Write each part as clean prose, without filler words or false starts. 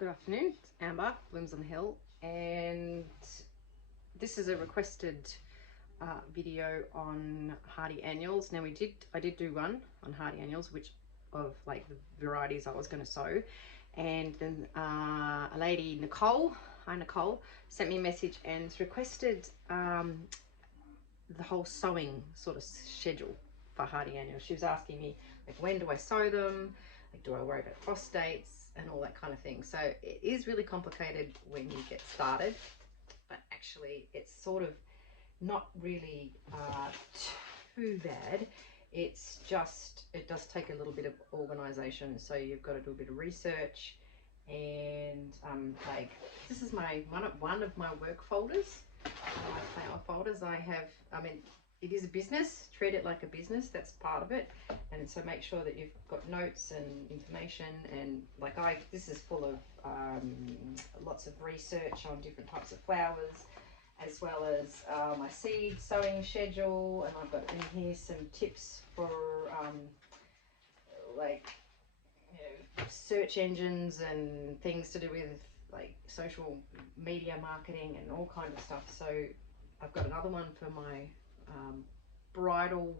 Good afternoon, it's Amber, Blooms on the Hill, and this is a requested video on hardy annuals. Now I did do one on hardy annuals, which of like the varieties I was going to sow, and then a lady, Nicole, hi Nicole, sent me a message and requested the whole sowing sort of schedule for hardy annuals. She was asking me, like, when do I sow them? Like, do I worry about frost dates and all that kind of thing? So it is really complicated when you get started, but actually it's sort of not really too bad. It's just, it does take a little bit of organization. So you've got to do a bit of research, and like, this is my one of my work folders, my flower folders. It is a business, treat it like a business, that's part of it. And so make sure that you've got notes and information, and like this is full of lots of research on different types of flowers, as well as my seed sowing schedule. And I've got in here some tips for like, you know, search engines and things to do with like social media marketing and all kinds of stuff. So I've got another one for my bridal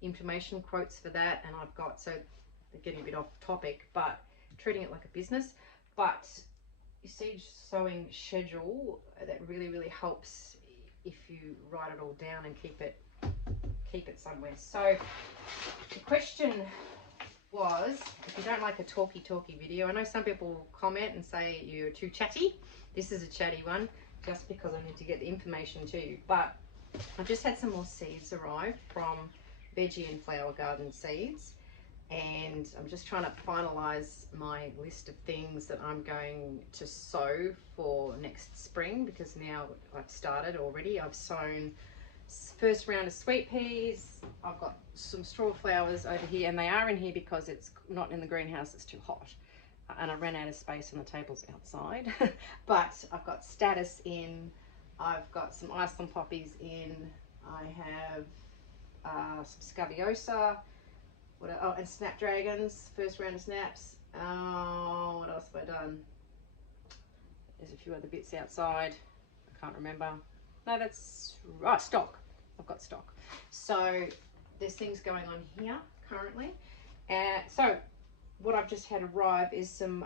information quotes for that, and I've got, so getting a bit off topic, but treating it like a business. But your seed sowing schedule, that really helps if you write it all down and keep it somewhere. So the question was, if you don't like a talky video, I know some people comment and say you're too chatty. This is a chatty one, just because I need to get the information to you. But I've just had some more seeds arrive from Veggie and Flower Garden Seeds, and I'm just trying to finalize my list of things that I'm going to sow for next spring, because now I've started already. I've sown first round of sweet peas. I've got some straw flowers over here, and they are in here because it's not in the greenhouse, it's too hot. And I ran out of space on the tables outside. But I've got status in, I've got some Iceland poppies in, I have some scabiosa, and snapdragons, first round of snaps. What else have I done? There's a few other bits outside, I can't remember. No, that's right, stock. I've got stock. So there's things going on here currently. So what I've just had arrive is some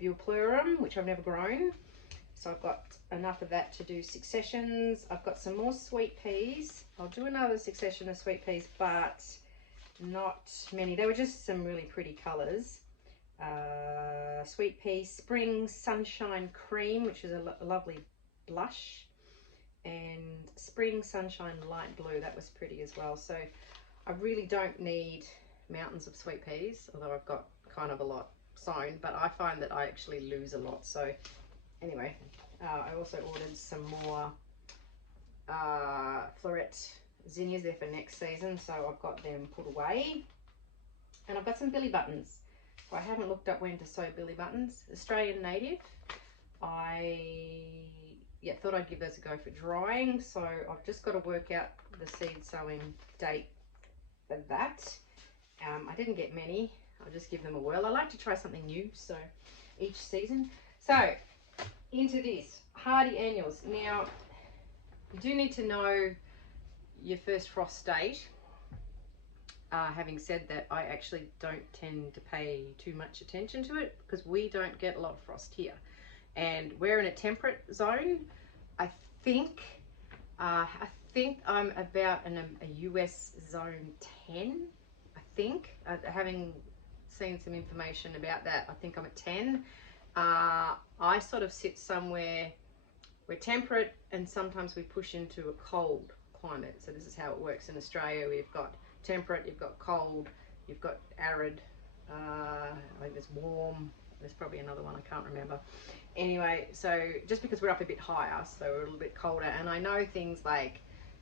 Bupleurum, which I've never grown. So I've got enough of that to do successions. I've got some more sweet peas. I'll do another succession of sweet peas, but not many. They were just some really pretty colours. Sweet pea, Spring Sunshine Cream, which is a lovely blush, and Spring Sunshine Light Blue, that was pretty as well. So I really don't need mountains of sweet peas, although I've got kind of a lot sown, but I find that I actually lose a lot. So anyway, I also ordered some more floret zinnias there for next season, so I've got them put away. And I've got some billy buttons. I haven't looked up when to sow billy buttons. Australian native. I thought I'd give those a go for drying, so I've just got to work out the seed sowing date for that. I didn't get many. I'll just give them a whirl. I like to try something new, so each season. So into this, hardy annuals. Now, you do need to know your first frost date. Having said that, I actually don't tend to pay too much attention to it, because we don't get a lot of frost here. And we're in a temperate zone. I think I'm about in a US zone 10, I think. Having seen some information about that, I think I'm at 10. I sort of sit somewhere, we're temperate, and sometimes we push into a cold climate. So this is how it works in Australia. We've got temperate, you've got cold, you've got arid, I think there's warm, there's probably another one, I can't remember. Anyway, so just because we're up a bit higher, so we're a little bit colder, and I know things like,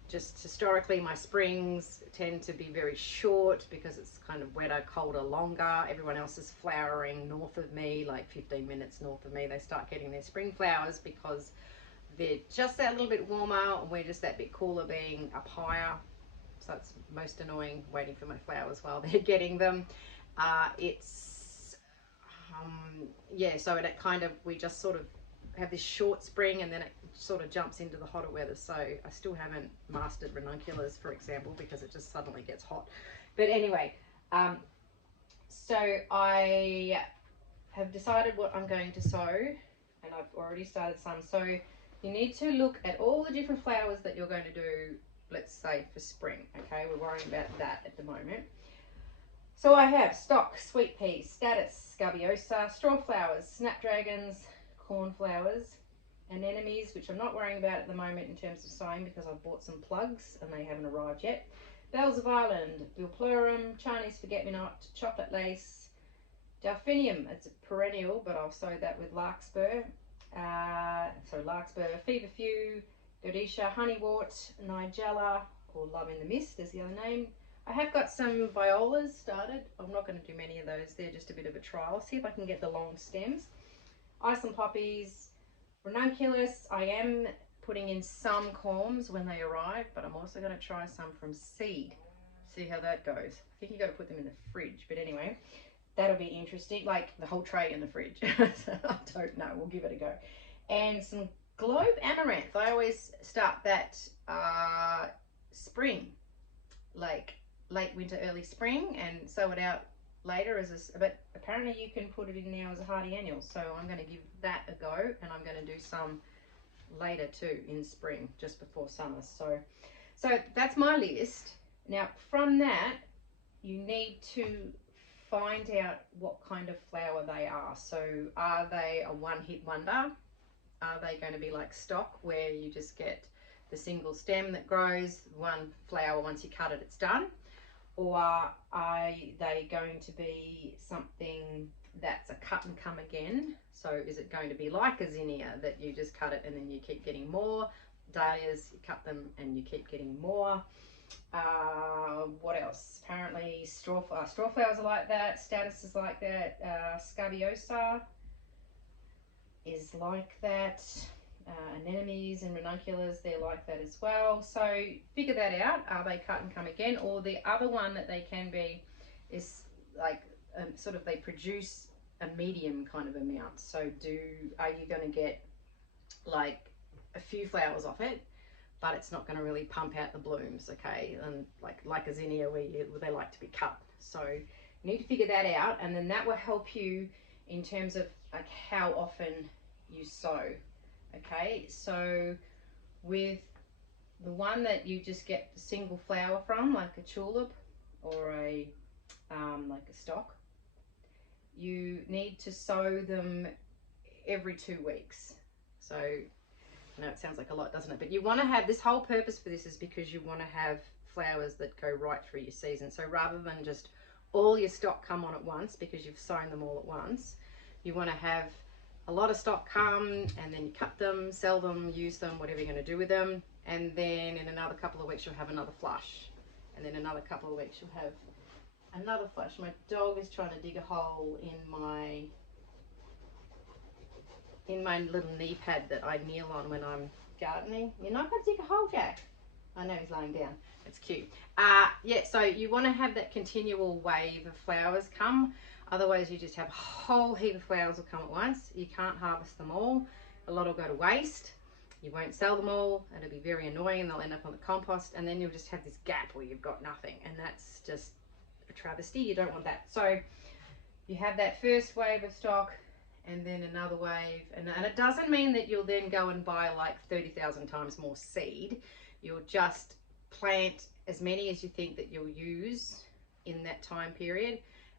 just historically, my springs tend to be very short because it's kind of wetter, colder, longer. Everyone else is flowering north of me, like 15 minutes north of me. They start getting their spring flowers because they're just that little bit warmer, and we're just that bit cooler, being up higher. So it's most annoying waiting for my flowers while they're getting them. yeah, so it kind of, we just sort of have this short spring and then it sort of jumps into the hotter weather. So I still haven't mastered ranunculus, for example, because it just suddenly gets hot. But anyway, so I have decided what I'm going to sow, and I've already started some. So you need to look at all the different flowers that you're going to do, let's say for spring. Okay, we're worrying about that at the moment. So I have stock, sweet peas, statice, scabiosa, straw flowers, snapdragons, cornflowers, anemones, which I'm not worrying about at the moment in terms of sowing because I've bought some plugs and they haven't arrived yet. Bells of Ireland, Bilpleurum, Chinese forget-me-not, chocolate lace, delphinium, it's a perennial, but I'll sow that with larkspur. Larkspur, feverfew, Godetia, honeywort, nigella, or love in the mist is the other name. I have got some violas started. I'm not going to do many of those. They're just a bit of a trial. See if I can get the long stems. Iceland poppies, ranunculus. I am putting in some corms when they arrive, but I'm also going to try some from seed. See how that goes. I think you got to put them in the fridge, but anyway, that'll be interesting. Like the whole tray in the fridge. So I don't know. We'll give it a go. And some globe amaranth. I always start that spring, like late winter, early spring, and sow it out later as a, but apparently you can put it in now as a hardy annual. So I'm going to give that a go, and I'm going to do some later too in spring, just before summer. So that's my list. Now from that, you need to find out what kind of flower they are. So are they a one-hit wonder? Are they going to be like stock, where you just get the single stem that grows, one flower, once you cut it, it's done? Or are they going to be something that's a cut and come again? So is it going to be like a zinnia, that you just cut it and then you keep getting more? Dahlias, you cut them and you keep getting more. What else? Apparently straw flowers are like that. Statice is like that. Scabiosa is like that. Anemones and ranunculus, they're like that as well. So figure that out. Are they cut and come again? Or the other one that they can be is like sort of, they produce a medium kind of amount. So are you going to get like a few flowers off it, but it's not going to really pump out the blooms, okay? And like a zinnia, where they like to be cut. So you need to figure that out, and then that will help you in terms of like how often you sow. Okay, so with the one that you just get the single flower from, like a tulip or a like a stock, you need to sow them every 2 weeks. So I know it sounds like a lot, doesn't it? But you want to have, this whole purpose for this is because you want to have flowers that go right through your season. So rather than just all your stock come on at once because you've sown them all at once, you want to have a lot of stock come, and then you cut them, sell them, use them, whatever you're going to do with them. And then in another couple of weeks you'll have another flush, and then another couple of weeks you'll have another flush. My dog is trying to dig a hole in my little knee pad that I kneel on when I'm gardening. You're not going to dig a hole, Jack. I know he's lying down. It's cute. Yeah, so you want to have that continual wave of flowers come. Otherwise you just have a whole heap of flowers will come at once. You can't harvest them all. A lot will go to waste. You won't sell them all. It'll be very annoying, and they'll end up on the compost, and then you'll just have this gap where you've got nothing, and that's just a travesty. You don't want that. So you have that first wave of stock, and then another wave, and it doesn't mean that you'll then go and buy like 30,000 times more seed. You'll just plant as many as you think that you'll use in that time period,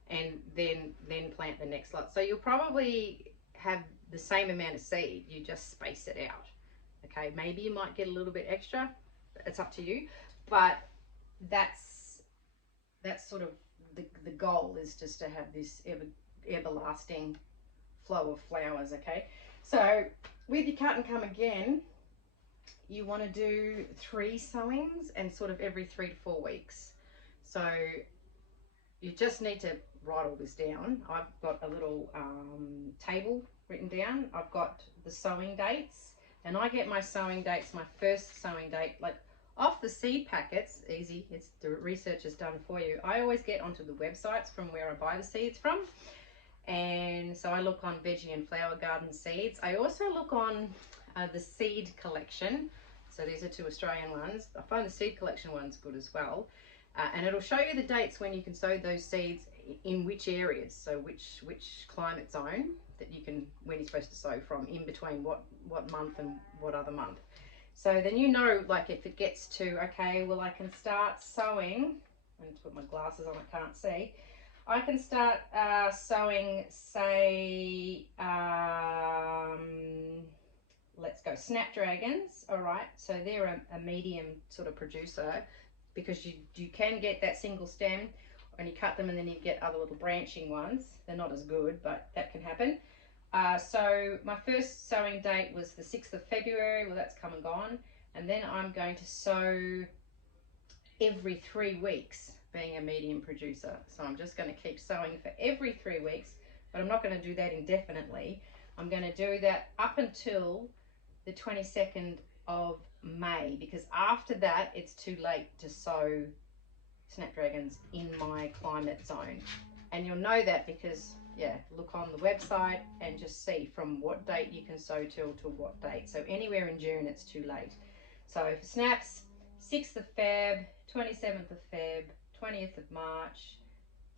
and then plant the next lot. So you'll probably have the same amount of seed, you just space it out. Okay, maybe you might get a little bit extra, it's up to you, but that's sort of the goal, is just to have this everlasting flow of flowers. Okay, so with your cut and come again, you want to do 3 sowings, and sort of every 3 to 4 weeks. So you just need to write all this down. I've got a little table written down. I've got the sowing dates, and I get my sowing dates, my first sowing date, like off the seed packets. Easy, it's the research is done for you. I always get onto the websites from where I buy the seeds from, And so I look on Veggie and Flower Garden Seeds. I also look on the Seed Collection. So these are two Australian ones. I find the Seed Collection one's good as well. And it'll show you the dates when you can sow those seeds in which areas. So which climate zone that you can, when you're supposed to sow from, in between what month and what other month. So then you know, like if it gets to, okay, well I can start sowing, I need to put my glasses on, I can't see. I can start sowing, say, let's go snapdragons. All right, so they're a medium sort of producer, because you can get that single stem and you cut them and then you get other little branching ones. They're not as good, but that can happen. So my first sowing date was the 6th of February. Well, that's come and gone. And then I'm going to sow every 3 weeks, being a medium producer. So I'm just going to keep sowing for every 3 weeks, but I'm not going to do that indefinitely. I'm going to do that up until the 22nd of May, because after that it's too late to sow snapdragons in my climate zone. And you'll know that because, yeah, look on the website and just see from what date you can sow till to what date. So anywhere in June it's too late. So for snaps, 6th of Feb, 27th of Feb, 20th of March,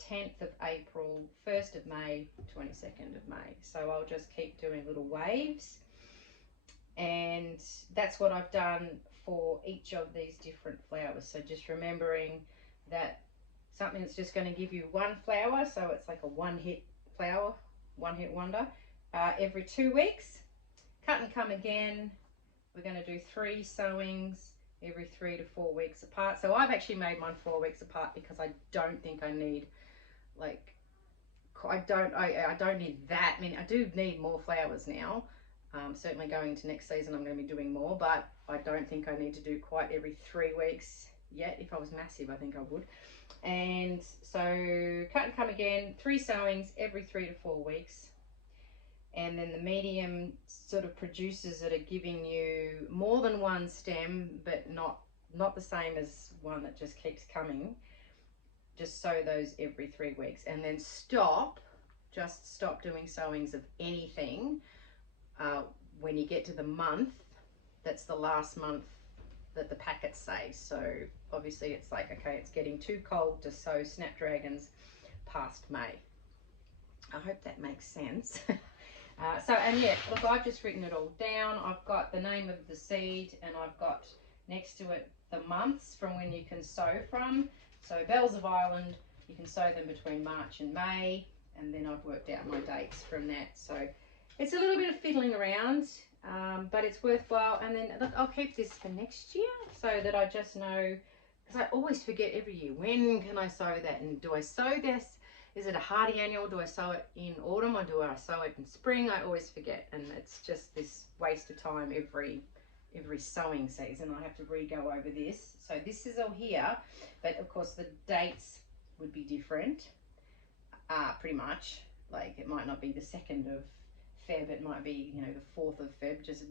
10th of April, 1st of May, 22nd of May. So I'll just keep doing little waves. And that's what I've done for each of these different flowers. So just remembering that something that's just going to give you one flower, so it's like a one-hit flower, one-hit wonder, every 2 weeks. Cut and come again. We're going to do 3 sowings every 3 to 4 weeks apart. So I've actually made mine 4 weeks apart because I don't think I need, like, I don't need that many. I do need more flowers now. Certainly going into next season I'm going to be doing more, but I don't think I need to do quite every 3 weeks yet. If I was massive, I think I would. And so cut and come again, 3 sowings every 3 to 4 weeks. And then the medium sort of producers that are giving you more than one stem, but not the same as one that just keeps coming. Just sow those every 3 weeks, and then just stop doing sowings of anything when you get to the month. That's the last month that the packets say. So obviously it's like, okay, it's getting too cold to sow snapdragons past May. I hope that makes sense. And yeah, look, I've just written it all down. I've got the name of the seed, and I've got next to it the months from when you can sow from. So Bells of Ireland, you can sow them between March and May, and then I've worked out my dates from that. So it's a little bit of fiddling around, but it's worthwhile. And then look, I'll keep this for next year so that I just know, because I always forget every year, when can I sow that? And do I sow this? Is it a hardy annual? Do I sow it in autumn, or do I sow it in spring? I always forget, and it's just this waste of time every sowing season. I have to re-go over this. So this is all here, but of course the dates would be different, pretty much. Like it might not be the 2nd of Feb, it might be, you know, the 4th of Feb, just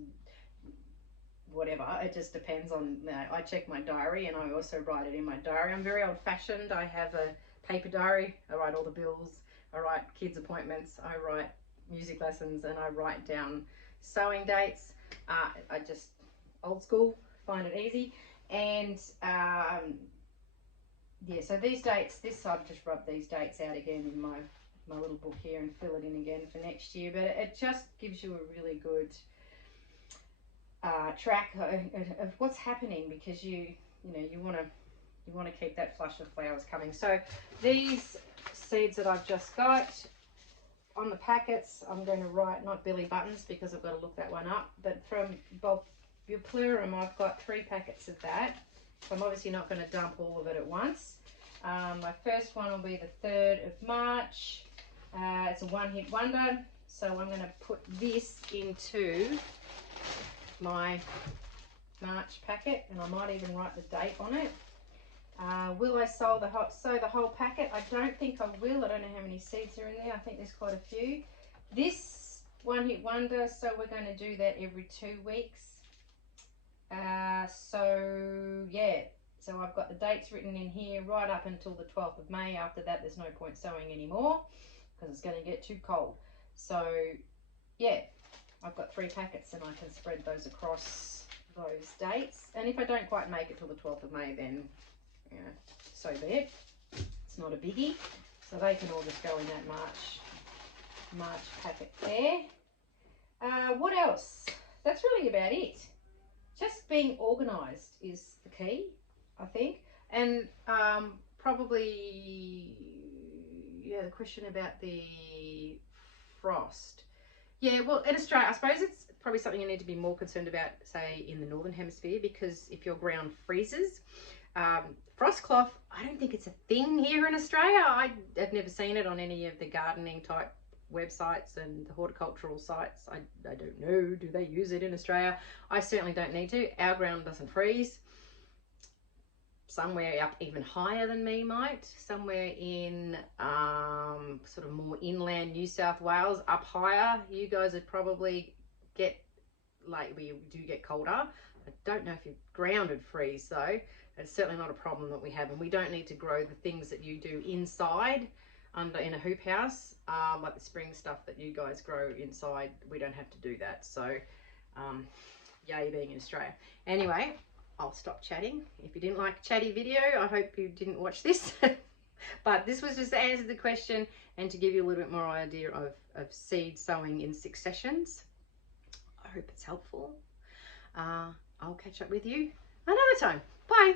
whatever. It just depends on, I check my diary, and I also write it in my diary. I'm very old-fashioned. I have a paper diary. I write all the bills, I write kids' appointments, I write music lessons, and I write down sewing dates. I just, old school, find it easy. And yeah, so these dates, I've just rubbed these dates out again in my little book here and fill it in again for next year. But it just gives you a really good track of what's happening, because you want to keep that flush of flowers coming. So these seeds that I've just got on the packets, I'm going to write, not Billy Buttons because I've got to look that one up, but from Bulboplurum I've got 3 packets of that. So I'm obviously not going to dump all of it at once. My first one will be the 3rd of March. It's a one-hit wonder, so I'm going to put this into my March packet, and I might even write the date on it. Will I sow the whole packet? I don't think I will. I don't know how many seeds are in there. I think there's quite a few. This one-hit wonder, so we're going to do that every 2 weeks. So yeah, so I've got the dates written in here right up until the 12th of May. After that, there's no point sowing anymore. because it's going to get too cold. So yeah, I've got 3 packets and I can spread those across those dates. And if I don't quite make it till the 12th of May, then you know, so be it. It's not a biggie. So they can all just go in that March packet there. What else? That's really about it. Just being organised is the key, I think. And probably, yeah, the question about the frost. Yeah, well, in Australia, I suppose it's probably something you need to be more concerned about, say, in the Northern Hemisphere, because if your ground freezes, frost cloth, I don't think it's a thing here in Australia. I've never seen it on any of the gardening type websites and the horticultural sites. I don't know, do they use it in Australia? I certainly don't need to. Our ground doesn't freeze. Somewhere up even higher than me might, somewhere in sort of more inland New South Wales, up higher, you guys would probably get, like, we do get colder. I don't know if your ground would freeze though. It's certainly not a problem that we have, and we don't need to grow the things that you do inside in a hoop house, like the spring stuff that you guys grow inside. We don't have to do that. So yay being in Australia. Anyway, I'll stop chatting. If you didn't like a chatty video, I hope you didn't watch this. But this was just to answer the question and to give you a little bit more idea of seed sowing in successions. I hope it's helpful. I'll catch up with you another time. Bye.